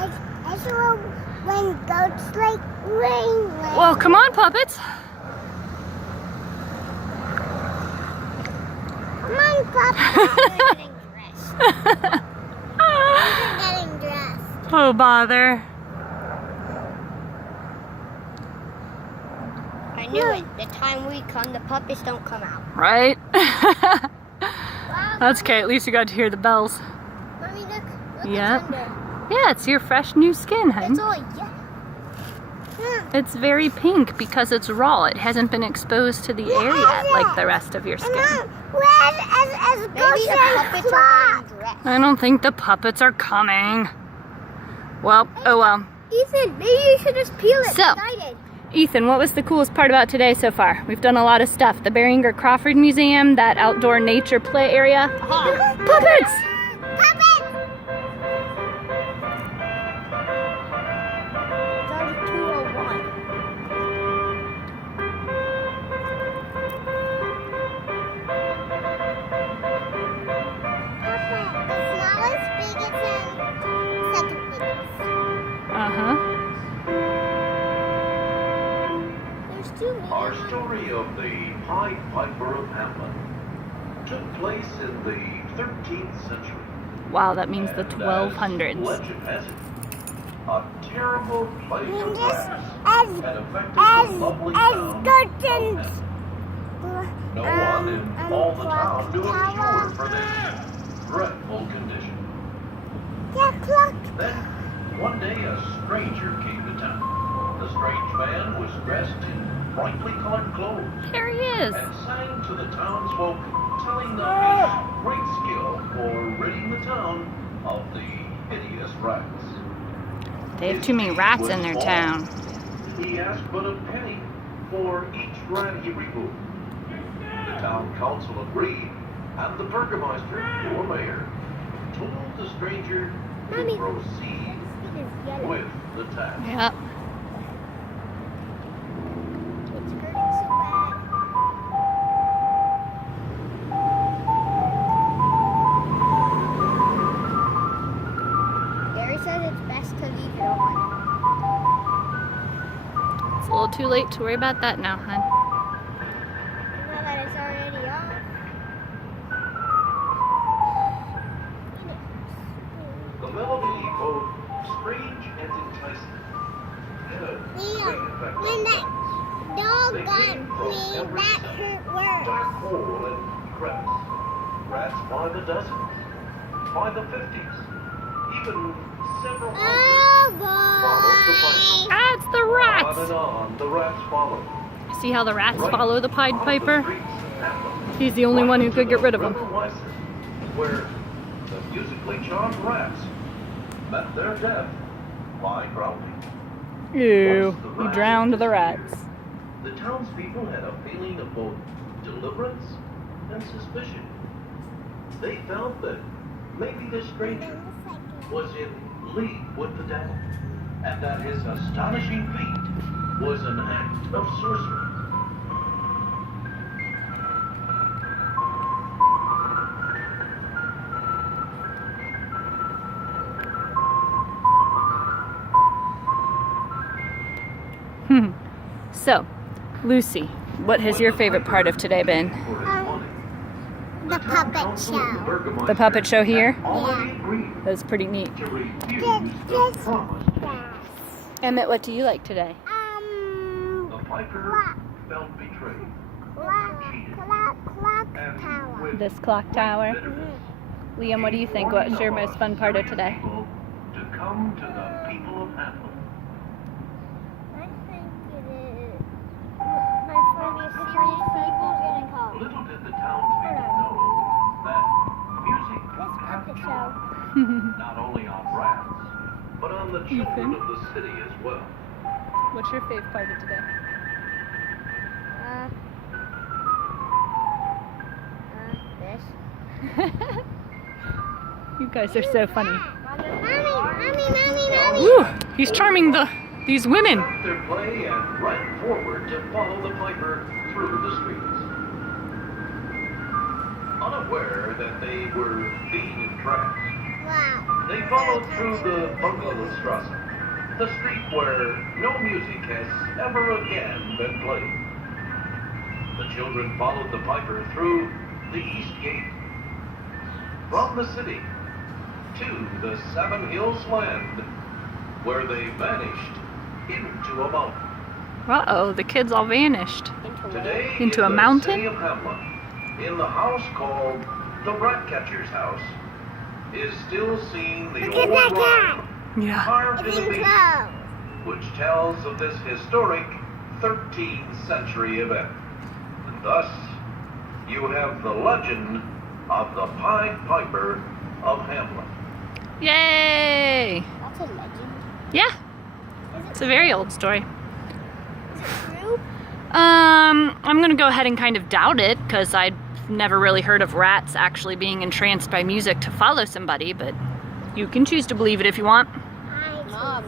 It's when goats like rain. Well, come on, puppets. Come on, puppets. They're getting dressed. Oh, bother. I knew it. The time we come, the puppets don't come out. Right? That's okay. At least you got to hear the bells. Mommy, look. Yep. It's under. Yeah, it's your fresh new skin, hun. It's all yellow. It's very pink because it's raw. It hasn't been exposed to the air yet like the rest of your skin. Mom, Maybe the puppets are getting dressed. I don't think the puppets are coming. Well, oh well. Ethan, maybe you should just peel it. So, Ethan, what was the coolest part about today so far? We've done a lot of stuff. The Beringer Crawford Museum, that outdoor nature play area. Puppets! Our story of the Pied Piper of Hamelin took place in the 13th century. Wow, that means the And 1200s. as legend has it, a terrible plague of rats as had affected the lovely town of Hamelin. No one in all the town knew a cure for this dreadful condition. Then, one day a stranger came to town. The strange man was dressed in brightly colored clothes There he is. and sang to the townsfolk, telling them his great skill for ridding the town of the hideous rats. They have His too many deed rats was in their small. town. He asked but a penny for each rat he removed. The town council agreed, and the burgomaster, or mayor, told the stranger to Mommy. proceed with the task. Yep. Gary said it's best to leave it on. It's a little too late to worry about that now, hun. Now that it's already off. The melody, both strange and enticing, had a great effect When on that rats. dog They got came from me, every that cell, hurt worse. dark hole and crevice. Rats by the dozens, by the 50s, even several hundred followed the piper. Ah, it's the On rats! and on the rats followed. See how the rats Right follow the Pied out of Piper? the streets of Hamelin, He's the only one who right could to get the rid of them. River Weisser, where the musically charmed rats met their death by drowning. Ew, Once the he rats drowned the disappeared, rats. The townspeople had a feeling of both deliverance and suspicion. They felt that maybe the stranger was in league with the devil, and that his astonishing feat was an act of sorcery. So, Lucy, what has your favorite part of today been? The puppet show. The puppet show here? Yeah. That's pretty neat. Just Emmett, what do you like today? The piper felt betrayed, clock and tower. with This clock tower. Liam, what do you think? What's your most fun part of today? To come to the people of Hamelin. I think it is my funniest series people's getting called. Little did the townspeople know that music This could have puppet charm, show. not only on rats, but on the children of the city as well. What's your favorite part of today? This. You guys are so funny. Mommy. Woo! He's charming these women. Stopped their play and ran forward to follow the piper through the streets. Unaware that they were being entrapped, Wow. They followed through the Bungalowstrasse, the street where no music has ever again been played. The children followed the piper through the east gate, from the city to the Seven Hills land, where they vanished into a mountain. Uh-oh, the kids all vanished. Today, Into a in mountain? the city of Hamlet, in the house called the Ratcatcher's house, is still seen the Look at old that cat. rhyme Yeah. carved in It's the in beach, clothes. which tells of this historic 13th century event. And thus, you have the legend of the Pied Piper of Hamlet. Yay! That's a legend. Yeah, it's a very old story. Is it true? I'm gonna go ahead and kind of doubt it, because I'd never really heard of rats actually being entranced by music to follow somebody, but you can choose to believe it if you want. Mom,